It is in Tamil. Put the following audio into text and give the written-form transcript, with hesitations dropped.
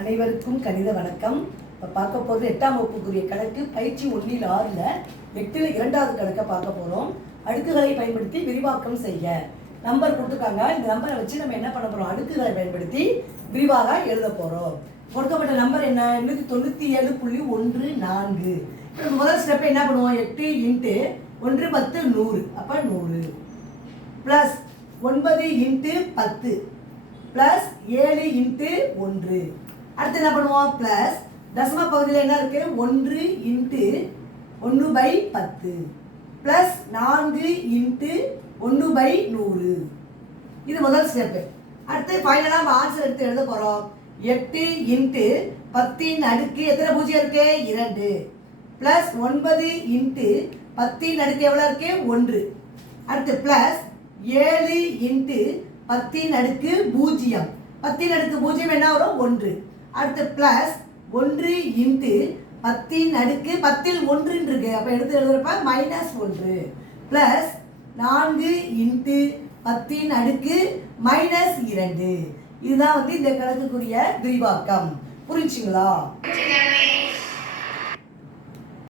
அனைவருக்கும் கணித வணக்கம். இப்போ பார்க்க போகிறது 8ஆம் வகுப்புக்குரிய கணக்கு பயிற்சி 1ல் 6ல் 8ல் 2வது கணக்கை பார்க்க போகிறோம். அடுக்குகளை பயன்படுத்தி விரிவாக்கம் செய்ய நம்பர் கொடுத்துருக்காங்க. இந்த நம்பரை வச்சு நம்ம என்ன பண்ண போகிறோம், அடுக்குகளை பயன்படுத்தி விரிவாக எழுத போகிறோம். கொடுக்கப்பட்ட நம்பர் என்ன, 897.14. இப்போ முதல் ஸ்டெப்பை என்ன பண்ணுவோம், 8 இன்ட்டு 1 10 100, அப்போ 100 ப்ளஸ் 9 இன்ட்டு 10 ப்ளஸ் 7 இன்ட்டு 1. அடுத்து என்ன பண்ணுவோம், ப்ளஸ் தசம பகுதியில் என்ன இருக்கு, 1 இன்ட்டு 1/10 ப்ளஸ் 4 இன்ட்டு 1/100. இது முதல் ஸ்டெப்பு. அடுத்து ஃபைனலாக நம்ம ஆன்சர் எடுத்து எழுத போகிறோம். 8 இன்ட்டு 10 அடுக்கு எத்தனை பூஜ்ஜியம் இருக்கு, 2 ப்ளஸ் 9 இன்ட்டு 10 அடுக்கு எவ்வளோ இருக்கு, 1. அடுத்து ப்ளஸ் 7 இன்ட்டு 10 அடுக்கு 0, 10 அடுக்கு 0 என்ன வரும், 1. அடுத்து ப்ளஸ் 1 இன்ட்டு 10 அடுக்கு 10ல் 1 இருக்கு, அப்போ எடுத்து எழுதுறப்ப -1 ப்ளஸ் 4 இன்ட்டு 10 அடுக்கு -2. இதுதான் வந்து இந்த கணக்குக்குரிய விரிவாக்கம். புரிஞ்சுங்களா?